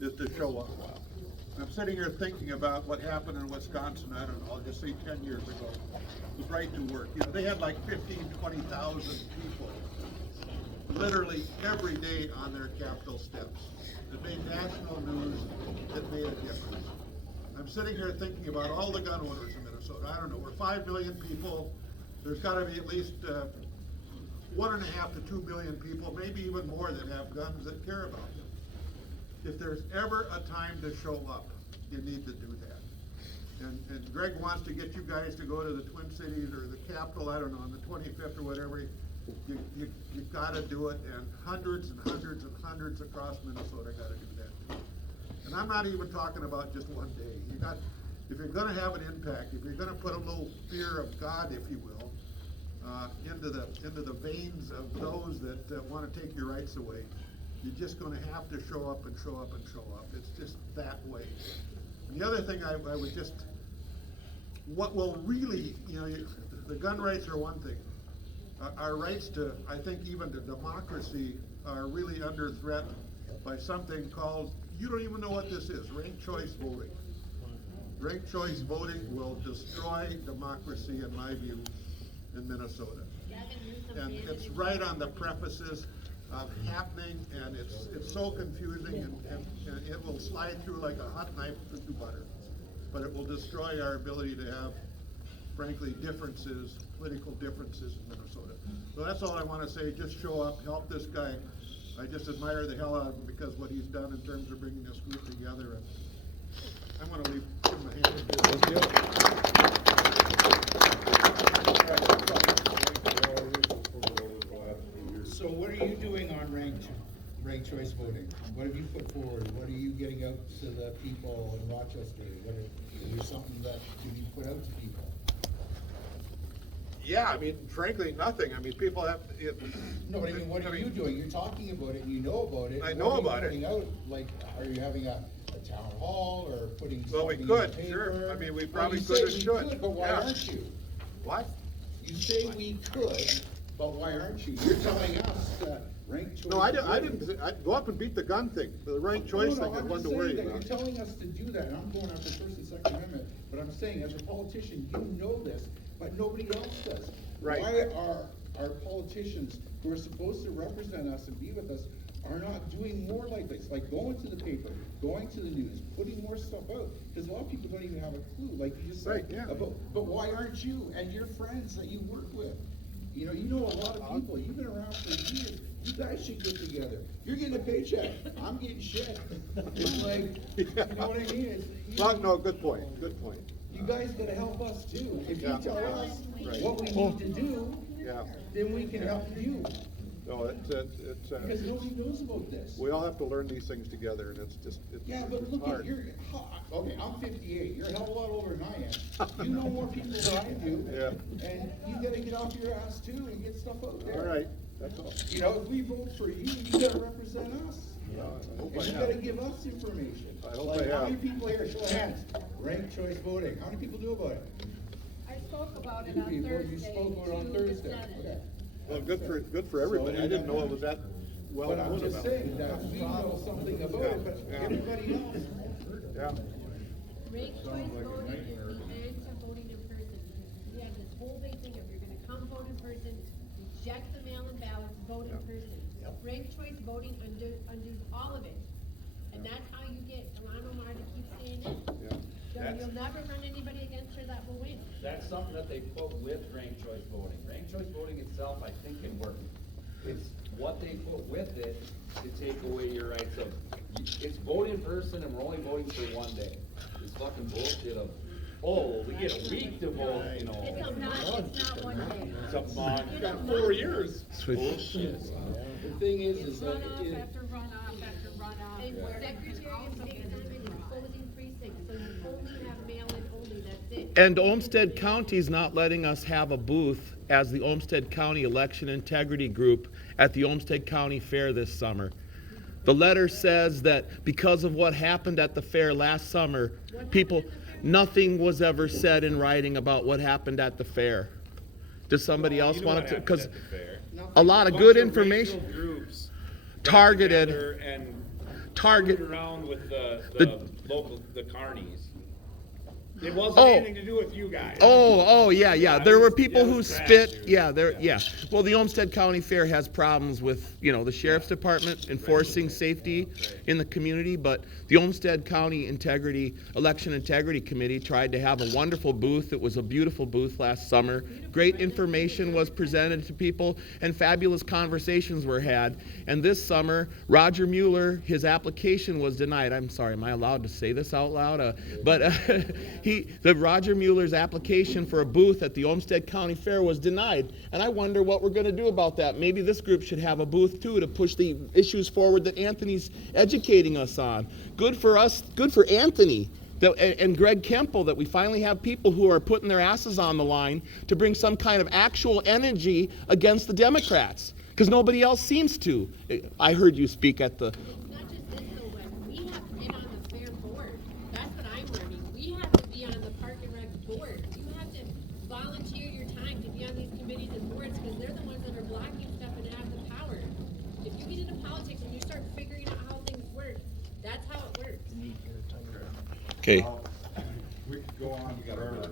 is to show up. I'm sitting here thinking about what happened in Wisconsin, I don't know, I'll just say 10 years ago, with right to work. You know, they had like 20,000 people literally every day on their Capitol steps. It made national news, it made a difference. I'm sitting here thinking about all the gun owners in Minnesota. I don't know, we're 5 million people. There's gotta be at least 1.5 to 2 million people, maybe even more, that have guns that care about them. If there's ever a time to show up, you need to do that. And Greg wants to get you guys to go to the Twin Cities or the Capitol, I don't know, on the 25th or whatever. You gotta do it, and hundreds and hundreds and hundreds across Minnesota gotta do that too. And I'm not even talking about just one day. If you're gonna have an impact, if you're gonna put a little fear of God, if you will, into the veins of those that wanna take your rights away, you're just gonna have to show up and show up and show up. It's just that way. And the other thing I would just, what will really, you know, the gun rights are one thing. Our rights to, I think even to democracy, are really under threat by something called, you don't even know what this is, ranked choice voting. Ranked choice voting will destroy democracy, in my view, in Minnesota. And it's right on the prefaces of happening, and it's so confusing, and it will slide through like a hot knife through butter. But it will destroy our ability to have, frankly, differences, political differences in Minnesota. So that's all I want to say. Just show up, help this guy. I just admire the hell out of him because what he's done in terms of bringing this group together. And I'm going to leave him a hand. Thank you. So what are you doing on ranked choice voting? What have you put forward? What are you getting out to the people in Rochester? Is there something that can be put out to people? Yeah, I mean, frankly, nothing. I mean, people have. No, but I mean, what are you doing? You're talking about it, and you know about it. I know about it. Putting out, like, are you having a town hall or putting Well, we something could, in the paper? sure. I mean, we Well, probably you could say and we should. could, but why Yeah. aren't you? What? You say we could, but why aren't you? You're telling us that ranked choice. No, I didn't. I'd go up and beat the gun thing. The ranked choice thing is one to worry about. You're telling us to do that, and I'm going after First and Second Amendment, but I'm saying, as a politician, you know this, but nobody else does. Right. Why are our politicians, who are supposed to represent us and be with us, are not doing more like this, like going to the paper, going to the news, putting more stuff out? Because a lot of people don't even have a clue, like you just said. Right, yeah. But why aren't you and your friends that you work with? You know a lot of people, you've been around for years, you guys should get together. You're getting a paycheck, I'm getting shit. It's like, you know what I mean? Well, no, good point, good point. You guys gotta help us too. If you Yeah. tell us Right. what we need to do, Yeah. then we can help you. No, Because nobody knows about this. we all have to learn these things together, and it's Yeah, but look hard. at okay, I'm 58, you're a hell of a lot older than I am. You know more people than I do. Yeah. And you gotta get off your ass too and get stuff out there. All right, that's all. You know, if we vote for you, you gotta represent us. Yeah, I hope And I you have. gotta give us information. I hope Like, I how have. many people here, show of hands, ranked choice voting, how many people know about it? I spoke about it Two on people, Thursday you spoke about it on to the Thursday. Senate. Okay. Well, good for everybody. I didn't know it was that well But I'm known just about. saying that we know something about it, but Yeah. everybody else. Yeah, Ranked choice voting is the end to voting in person. We have this whole big thing of you're gonna come vote in person, reject the mail-in ballots, vote in Yep. person. Ranked choice voting undoes all of it. And that's how you get Toronto Mar to keep staying in. yeah. So you'll never run anybody against her that will win. That's something that they put with ranked choice voting. Ranked choice voting itself, I think, can work. It's what they put with it to take away your rights of, it's vote in person and we're only voting for one day. This fucking bullshit of, oh, we get a week to vote, you know. It's not one day. It's a month. You don't 4 know. years. Bullshit. The thing It's is that runoff after runoff after runoff. And Secretary of State time is closing precincts, so you only have mail-in only, that's it. And Olmsted County's not letting us have a booth as the Olmsted County Election Integrity Group at the Olmsted County Fair this summer. The letter says that because of what happened at the fair last summer, nothing was ever said in writing about what happened at the fair. Does somebody else want to? Because a lot of good information Groups targeted. together and target. screwed around with the local, the carnies. It Oh. wasn't anything to do with you guys. Oh, yeah. Yeah, There it were was- people it who was trash, spit. dude. Yeah, yeah. Yeah. Well, the Olmsted County Fair has problems with, the sheriff's department enforcing safety in the community, but the Olmsted County Election Integrity Committee tried to have a wonderful booth. It was a beautiful booth last summer. Great information was presented to people, and fabulous conversations were had. And this summer, Roger Mueller, his application was denied. I'm sorry, am I allowed to say this out loud? Roger Mueller's application for a booth at the Olmsted County Fair was denied. And I wonder what we're going to do about that. Maybe this group should have a booth too to push the issues forward that Anthony's educating us on. Good for us, good for Anthony and Greg Kemple that we finally have people who are putting their asses on the line to bring some kind of actual energy against the Democrats. Because nobody else seems to. I heard you speak at the... It's not just this though, Wes. We have to get on the fair board. That's what I'm learning. We have to be on the Park and Rec board. You have to volunteer your time to be on these committees and boards because they're the ones that are blocking stuff and have the power. If you get into politics and you start figuring out how things work, that's how it works. Okay. We could go on forever.